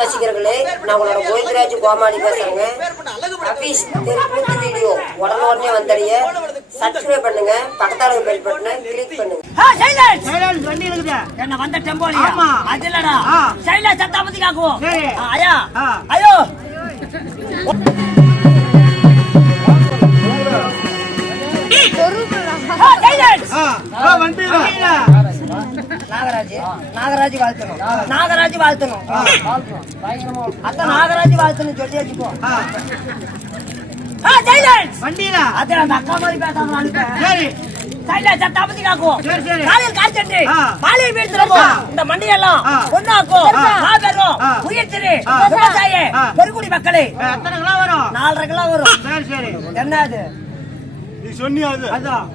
ரசிகர்களே, நான் உங்களோட கோவிந்தராஜ் கோமாளி பேசுறேங்க. அபீஸ் தெருக்கூத்து வீடியோ உடனே வந்தடைய சப்ஸ்கிரைப் பண்ணுங்க, பக்கத்தால பெல் பட்டனை கிளிக் பண்ணுங்க. சைலன்ஸ் வண்டி இருக்குது. என்ன வந்த டெம்போலியா? ஆமா. அது இல்லடா. சைலன்ஸ் சத்தா பத்தி காக்குவோம். சரி. ஐயா. ஐயோ. நாகராஜ் வாழ்த்தணும். நாகராஜ் வாழ்த்தணும். அத்த நாகராஜ் வாழ்த்தணும் சொல்லி வச்சுக்கோ. வண்டியில அது அந்த அக்கா மாதிரி பேசாம அனுப்ப. சரி சைலன்ஸ் சத்தா பத்தி காக்குவோம். சரி. காலையில் காய்ச்சட்டு மாலையை வீழ்த்துறப்போ இந்த மண்டியெல்லாம் ஒன்னாக்கும் மாபெரும் உயிர் திரு விவசாய பெருங்குடி மக்களே எத்தனை கிலோ வரும்? 4.5 கிலோ வரும். சரி என்ன அது நீ சொன்னியா? அது அதான்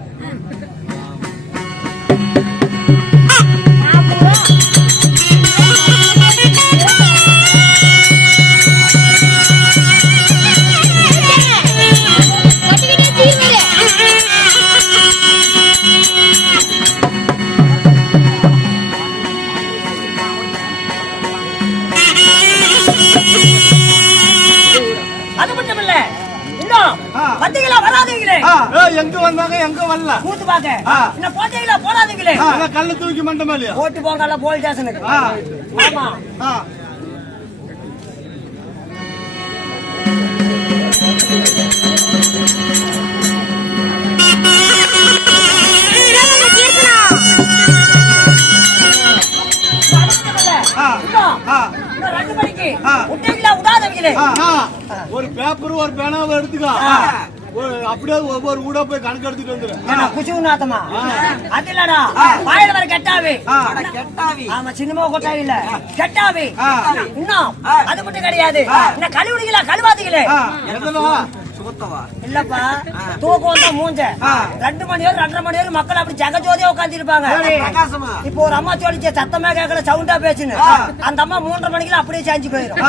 எங்க வந்தாங்க எங்க வரல கூத்து பாக்க என்ன போட்டீங்களா போடாதீங்களே கல்ல தூக்கி மண்டமாலியா போட்டு போங்கல்ல போலீஸ் ஸ்டேஷனுக்கு. ஆமா ஒரு பேப்பர் ஒரு பேனாவை எடுத்துக்கோ, அப்படியே ஒவ்வொரு ஊடா போய் கணக்கு எடுத்துட்டு வந்துரு. குசுநாத்தமா அது இல்லடா வாயில வர கெட்டாவி. ஆமா சினிமா கொட்டாவி இல்ல கெட்டாவி. இன்னும் அது மட்டும் கிடையாது. என்ன கழுவுறீங்களா கழுவாதீங்களே? இல்லப்பா தூக்கம் வந்தா மூஞ்ச 2 மணி நேரம் 2.5 மணி நேரம் மக்கள் அப்படி ஜகஜோதியா உட்கார்ந்து இருப்பாங்க. இப்போ ஒரு அம்மா சொல்லிச்சு சத்தமா கேட்கல சவுண்டா பேசுன்னு, அந்த அம்மா 3:30 மணிக்கு அப்படியே சாஞ்சு போயிடும்.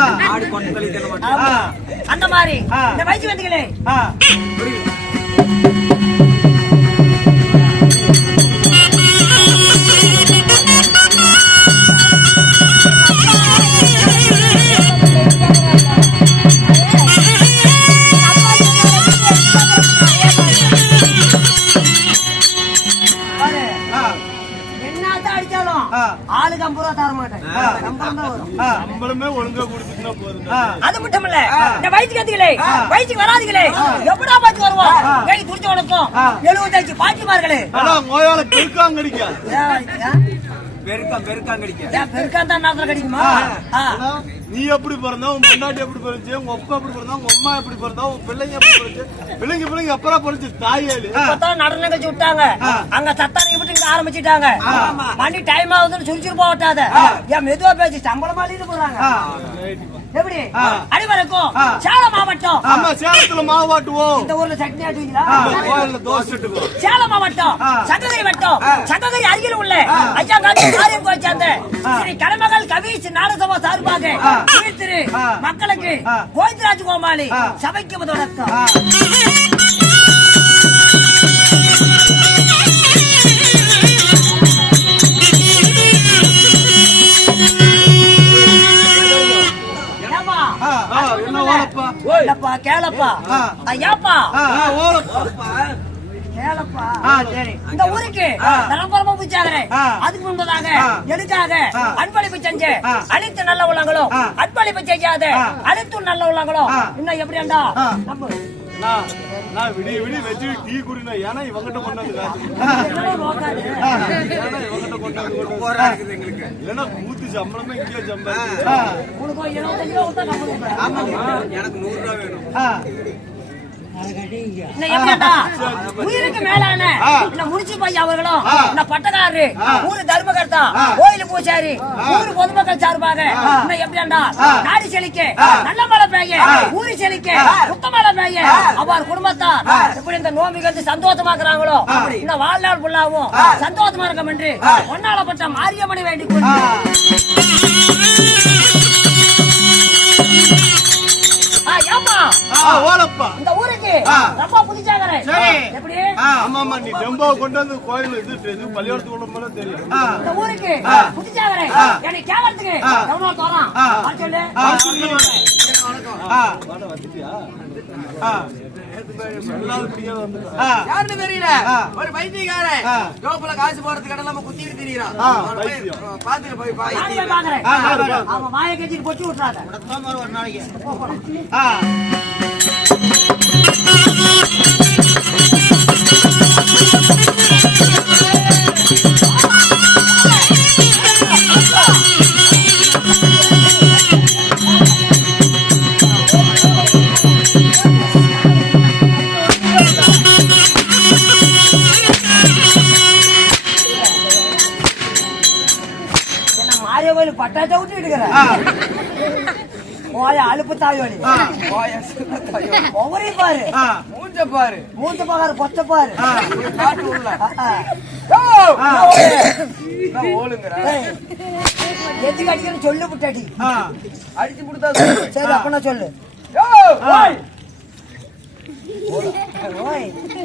அந்த மாதிரி இந்த வயசு வந்துங்களே ஆளுக்கு 50 ரூபா தர மாட்டேன். சம்பளமே ஒழுங்கா கொடுத்துட்டா போதும். அது மட்டும் இல்ல இந்த வயசுக்கு வந்துங்களே வயசுக்கு வராதுங்களே எப்படா பார்த்து வருவோம் கை துடிச்சு உனக்கும் 75 பாட்டிமார்களே நோயால பெருக்காங்கடிக்க கிடைக்குமா? நீ எப்படி பிறந்தா, உன் பொண்டாட்டி எப்படி பிறந்துச்சு, உங்க அப்பா எப்படி பிறந்தா, உங்க அம்மா எப்படி பிறந்தா, உன் பிள்ளைங்க எப்படி பிறந்துச்சு, பிள்ளைங்க எப்பறம் பிறந்துச்சு தாயாளு நடன கழிச்சு விட்டாங்க. அங்க சத்தான விட்டு ஆரம்பிச்சுட்டாங்க. மணி டைம் ஆகுதுன்னு சுறுசுறுப்பா விட்டாத ஏன் மெதுவா பேசி சம்பளமா லீடு போறாங்க. எப்படி அடிவரைக்கும் சேலம் மாவட்டம். ஆமா சேலத்துல மாவாட்டுவோம். இந்த ஊர்ல சட்னி ஆட்டுவீங்களா? கோயில்ல தோசை சுட்டுவோம். சேலம் மாவட்டம் சங்ககிரி வட்டம் சங்ககிரி அருகில் உள்ள ஐயா காந்தி காரியம் கோயில் சேர்ந்த ஸ்ரீ கலைமகள் கவிஸ் நாடசபா சார்பாக திரு மக்களுக்கு கோவிந்தராஜ் கோமாளி சபைக்கு தொடக்கம். கேளப்பா ஐயாப்பா கேளப்பா. இந்த ஊருக்கு தரம்பரமா பூச்சாகிறேன். அதுக்கு முன்பதாக எதுக்காக அன்பளிப்பு செஞ்ச அனைத்து நல்ல உள்ளங்களும் அன்பளிப்பு செய்யாத அனைத்து நல்ல உள்ளங்களும் இன்னும் எப்படியாண்டா நான் விடிய வச்சு டீ குடினா ஏன்னா இவங்கிட்ட கொண்டாந்து இல்லைன்னா கூத்து சம்பளமே இங்கே சம்பளம் எனக்கு 100 ரூபா வேணும். உயிருக்கு மேலான முடிச்சு பையா அவர்களும் பட்டக்காரரு ஊரு தர்மகர்த்தா கோயில் பூசாரி ஊரு பொதுமக்கள் சார்பாக எப்படியாண்டா நாடி செழிக்க நல்ல மழை பெய்ய ஊரு செழிக்க சுத்த மழை பெய்ய அவர் குடும்பத்தார் எப்படி இந்த நோம்பி வந்து சந்தோஷமாக்குறாங்களோ இந்த வாழ்நாள் ஃபுல்லாவும் சந்தோஷமா இருக்கும் என்று ஒன்னாலப்பட்ட மாரியம்மனை வேண்டிக் கொண்டு இந்த ஊருக்கு ரொம்ப புதிச்சாங்க. எப்படி ஆமாமா நீ டெம்போவை கொண்டு வந்து கோயில் இது பள்ளியோடத்துக்கு கொண்டு போனா தெரியும். இந்த ஊருக்கு புதிச்சாங்க. என்னை கேவலத்துக்கு எவ்வளவு தோறான் சொல்லு. யாருன்னு தெரியல. ஒரு பைத்தியக்காரன் ஜோப்புல காசு போறதுக்கு கடலாம குத்திட்டு திரியறான். பாத்துட்டு போய் பாய். அவன் வாயை கட்டிட்டு பொட்டி விட்டுறாங்க. ஒரு நாளைக்கு பட்டாச்சா விட்டு எடுக்கிற போய அலுப்பு தாயோலி ஒவ்வொரு பாரு மூஞ்ச பாரு மூஞ்ச பாரு கொச்ச பாரு காட்டு உள்ள ஓடுங்கற எதுக்கு அடிக்கணும் சொல்லு புட்டாடி அடிச்சு புடுதா சரி அப்பனா சொல்லு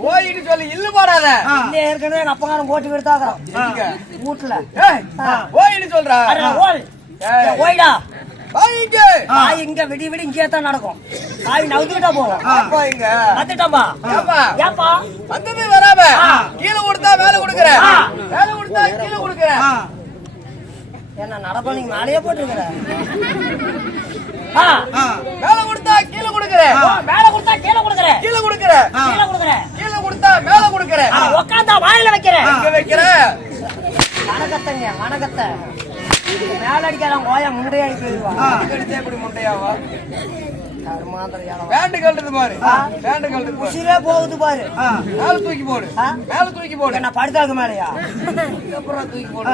ஓய்னு சொல்லி இல்ல போடாத. இல்ல ஏற்கனவே எங்க அப்பகாரன் போட்டு விடுத்தாக்குறான் வீட்டுல. ஓய்னு சொல்றா. ஓய்டா காய்ங்க காய் இங்க விடி விடி இங்கே தான் நடக்கும். காய் நவுத்துக்கிட்டா போகும். அப்பா இங்க வந்துட்டம்பா. ஏப்பா வந்தது வராம கீழே கொடுத்தா மேல கொடுக்கறேன், மேல கொடுத்தா கீழே கொடுக்கறேன். என்ன நடப்ப நீங்க மேலேயே போட்டுருக்கிற. மேல கொடுத்தா கீழே கொடுக்கறேன், மேல கொடுத்தா கீழே கொடுக்கறேன், கீழே கொடுக்கறேன், கீழே கொடுக்கறேன், கீழே கொடுத்தா மேல கொடுக்கறேன். உட்காந்தா வாயில வைக்கிறேன். இங்க வைக்கிறேன். வணக்கத்தங்க வணக்கத்தை மேல அடிக்கலாம் ஓயா முண்டையா அடிக்கிறா. அடிச்சே இப்படி முண்டையாவா மாத்திரையால பேண்ட் கழட்டுது பாரு, பேண்ட் கழட்டுது பாரு. உசிரே போகுது பாரு. மேல தூக்கி போடு, மேல தூக்கி போடு. என்ன படுத்தாக்கு மேலயா அப்புறம் தூக்கி போடு.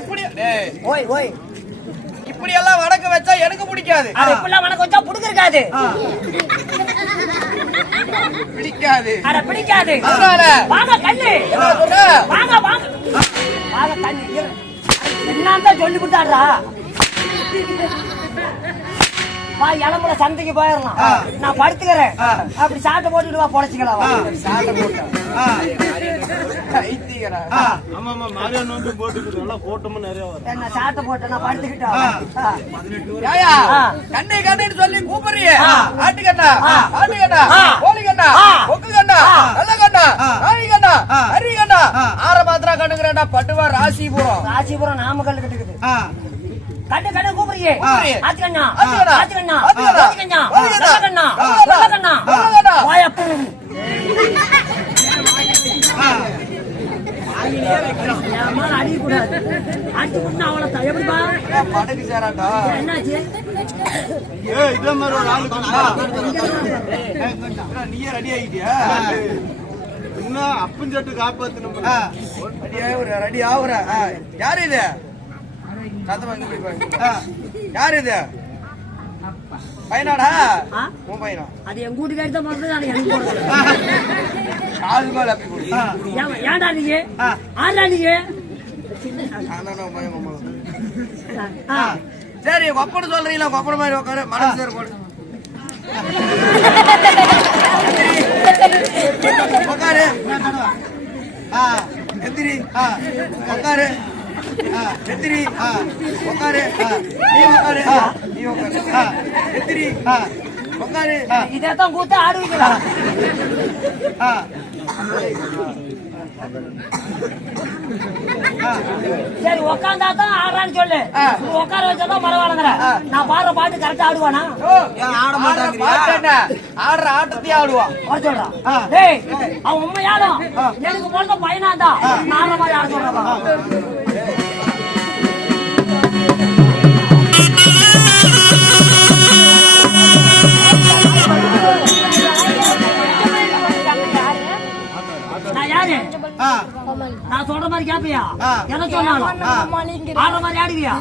இப்படி ஓய் ஓய் இப்படி எல்லாம் வணக்க வச்சா எனக்கு பிடிக்காது. அது இப்பெல்லாம் வணக்கம் வச்சா புடுங்கிருக்காது, பிடிக்காது. அட பிடிக்காது. அதனால வாங்க கண்ணு என்ன சொல்ற? வாங்க வாங்க வாங்க கண்ணு என்னன்னு சொல்லி கொடுத்தாடுறா. வா இளம்புல சந்தைக்கு போயிடலாம், நான் படுத்துக்கிறேன். அப்படி சாட்டை போட்டுட்டு வா பொழைச்சிக்கலாம். சாட்டை போட்டா ஐத்தியரா. ஆமா மாரியான் வந்து போட்டுக்கிட்டு போட்டோம் நிறைய வரும். என்ன சாட்டை போட்டு நான் படுத்துக்கிட்டா. ஏயா கண்ணை கண்ணைன்னு சொல்லி கூப்பிடுறியே. ஆட்டுக்கண்ணா, ஆட்டுக்கண்ணா, கோழிக்கண்ணா, கொக்குக்கண்ணா, நல்லக்கண்ணா, நாய்க்கண்ணா, அரிக்கண்ணா, ஆற மாத்திரா கண்ணுங்கிறேன்டா. பட்டுவா ராசிபுரம், ராசிபுரம் நாமக்கல் கிட்டுக்குது. கண்ணு கண்ணு கூப்பிடுறியே. ஆத்துக்கண்ணா, ஆத்துக்கண்ணா, ஆத்துக்கண்ணா, ஆத்துக்கண்ணா, கோழிக்கண்ணா, நல்லக்கண்ணா, நல்லக்கண்ணா, வாயப்பு அடிக்கூடாது. அடிச்சு விட்டு அவ்வளோ எப்படிப்பா படகு சேராட்டா. என்னாச்சு? இதே மாதிரி ஒரு ஆளு நீயே ரெடி ஆகிட்டியா? இன்னும் அப்பஞ்சட்டு காப்பாத்தணும். ரெடி ஆகுற. யாரு இது? சத்தமா இங்க போய் பாருங்க. யாரு இது? பையனாடா? உன் பையனா? அது எங்க வீட்டுக்கு எடுத்த மாதிரி அது எனக்கு போடுறது. கால் மேல அப்படி போடு. ஏன்டா நீங்க ஆண்டா நீங்க? சரி கொப்பன்னு சொல்றீங்களா? கொப்பன மாதிரி உட்காரு. மனசு சேர போடு. உட்காரு. எந்திரி. உட்காரு. எத்திரி. உட்காரு. நீ உட்காரு. நீ உட்காரு. எத்திரி. உட்காரு. இதான் கூத்த ஆடுவீங்களா? சரி உட்காந்தா தான் ஆடுறான்னு சொல்லு. உட்கார வச்சாதான் பரவாயில்லங்கிற. நான் பாடுற பாட்டு கரெக்டா ஆடுவானா? ஆட மாட்டாங்க. ஆடுற ஆட்டத்தையே ஆடுவான். சொல்றான் அவன் உண்மையாலும் எனக்கு பொழுத பையனாதான் நான் ஆடுற மாதிரி ஆட சொல்றான். நான் சொல்ற மாதிரி கேப்பியா? என்ன சொன்னாலும் ஆடுற மாதிரி ஆடுவியா?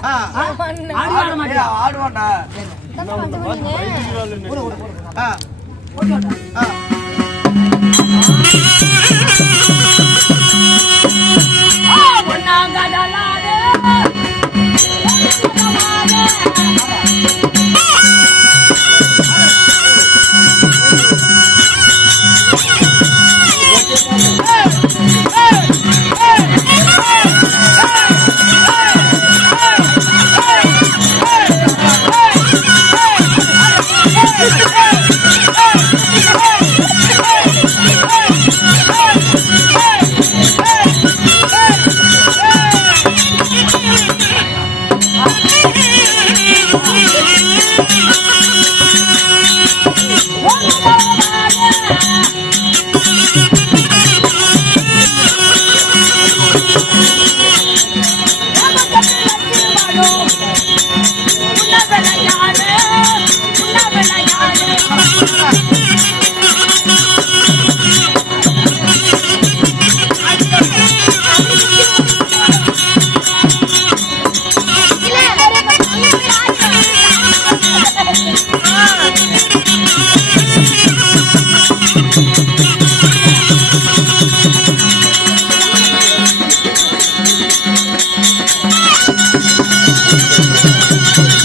ஆட மாட்டியா? ஆடுவாண்டா. Thank you.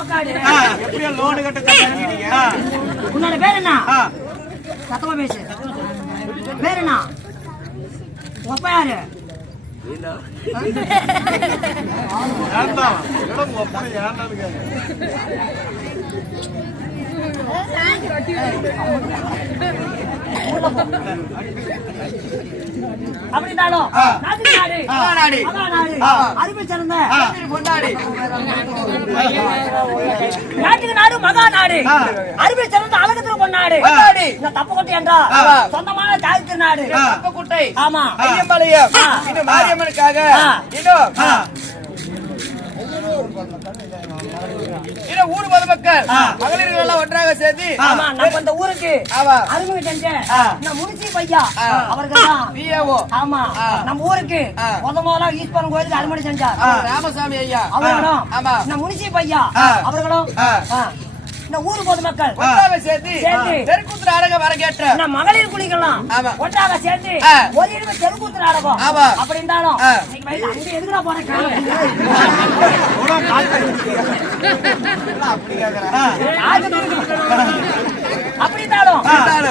போக்காடு. எப்படியோ லோடு கட்ட தரீங்க. உன்னோட பேர் என்ன? சத்தமா பேசு. பேர் என்ன? உங்க அப்பா யாரு? அப்படின்னாலும் நாட்டுக்கு நாடு, மகாநாடு, அறிவு சிறந்த பொன்னாடி நாட்டுக்கு நாடு, மகாநாடு, அறிவு சிறந்த அழகத்துல பொன்னாடு. இந்த தப்பக்குட்டை என்றா சொந்தமான தாய் திருநாடு. தப்பக்குட்டை ஆமா, ஐயம்பாளையம் இது மாரியம்மனுக்காக இதோ ஊர் பொதுமக்கள் மகளிர்கள் எல்லாம் ஒன்றாக சேர்ந்து ஆமா நம்ம இந்த ஊருக்கு ஆமா அறிமுகம் செஞ்ச இந்த முனிச்சி பையா அவர்கள் தான் பிஏஓ. ஆமா நம்ம ஊருக்கு முதல்ல ஈஸ்வரன் கோயிலுக்கு அனுமதி செஞ்சார் ராமசாமி ஐயா அவர்களும் ஆமா இந்த முனிச்சி பையா அவர்களும் இந்த ஊர் பொதுமக்கள் ஒன்றாக சேர்ந்து சேர்ந்து தெருக்கூத்து நாடகம் அரங்கேற்ற நம்ம மகளிர் குடிக்கலாம் ஆமா ஒன்றாக சேர்ந்து ஒரு இடத்துல தெருக்கூத்து நாடகம் ஆமா அப்படி இருந்தாலும் இன்னைக்கு வயசு அங்க எதுக்குடா போறேன் அப்படி இருந்தாலும்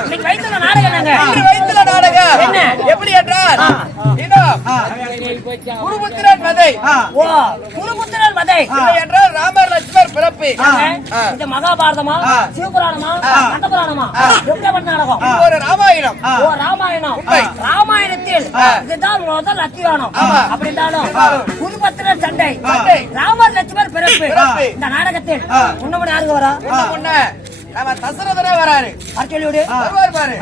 இன்னைக்கு வயிற்றுல நாடகம் என்னங்க? வயிற்றுல நாடகம் என்ன? எப்படி என்றால் குருபுத்திரன் மதை ஓ குருபுத்திரன் மதை இல்லை என்றால் ராமர் லட்சுமர் பிறப்பு. இது மகாபாரதமா சிவபுராணமா கண்டபுராணமா எப்படிப்பட்ட நாடகம்? ஒரு ராமாயணம். ஓ ராமாயணம். ராமாயணத்தில் இதுதான் முதல் அத்தியானம். அப்படி இருந்தாலும் குருபத்திரன் சண்டை, ராமர் லட்சுமர் பிறப்பு. இந்த நாடகத்தில் முன்னமணி யாருக்கு வரா? முன்ன நம்ம தசரதரே வராரு. சொல்லி விடு. வருவார் பாரு.